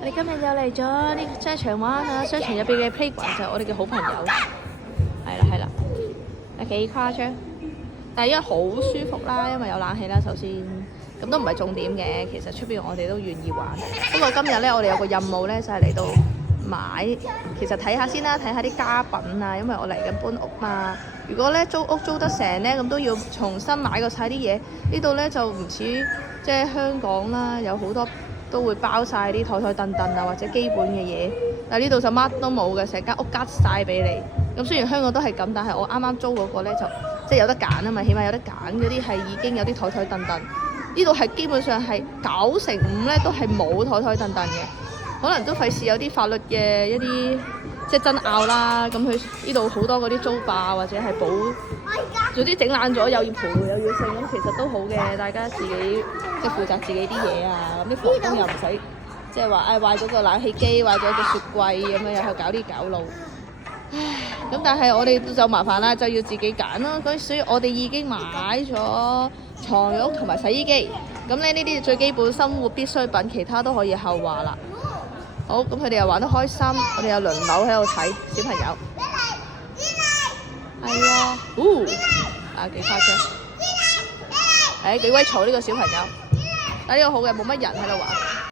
我哋今日又嚟咗呢個商場玩啊！商場入邊嘅 playground 就係我哋嘅好朋友，係啦，幾誇張，但係因為好舒服啦，因為有冷氣啦。首先，咁都唔係重點嘅，其實出邊我哋都願意玩。不過今日咧，我哋有個任務咧，就係嚟到買，其實睇下先啦，睇下啲家品啊，因為我嚟緊搬屋嘛。如果咧租屋租得成咧，咁都要重新買過晒啲嘢。呢度咧就唔似即係香港啦，有好多都會包晒啲台凳啊，或者基本嘅嘢。但係呢度就乜都冇嘅，成間屋吉晒俾你。咁雖然香港都係咁，但係我啱啱租嗰個咧就即係有得揀啊嘛，起碼有得揀嗰啲係已經有啲台凳。呢度係基本上係95%咧都係冇台凳嘅，可能都費事有啲法律嘅一啲即係爭拗啦。咁佢呢度好多嗰啲租霸或者係保，總之整爛咗又要賠又要剩，咁其實都好嘅，大家自己即係負責自己啲嘢啊。咁啲房東又唔使即係話壞咗個冷氣機，壞咗個雪櫃咁樣又去搞啲搞路。唉，咁但係我哋就麻煩啦，就要自己揀啦。所以我哋已經買咗床褥同埋洗衣機。咁咧呢啲最基本生活必需品，其他都可以後話啦。好，咁佢哋又玩得開心，我哋又輪流喺度睇小朋友。係啊，幾誇張。幾威嘈呢個小朋友。但呢個好嘅，冇乜人喺度玩。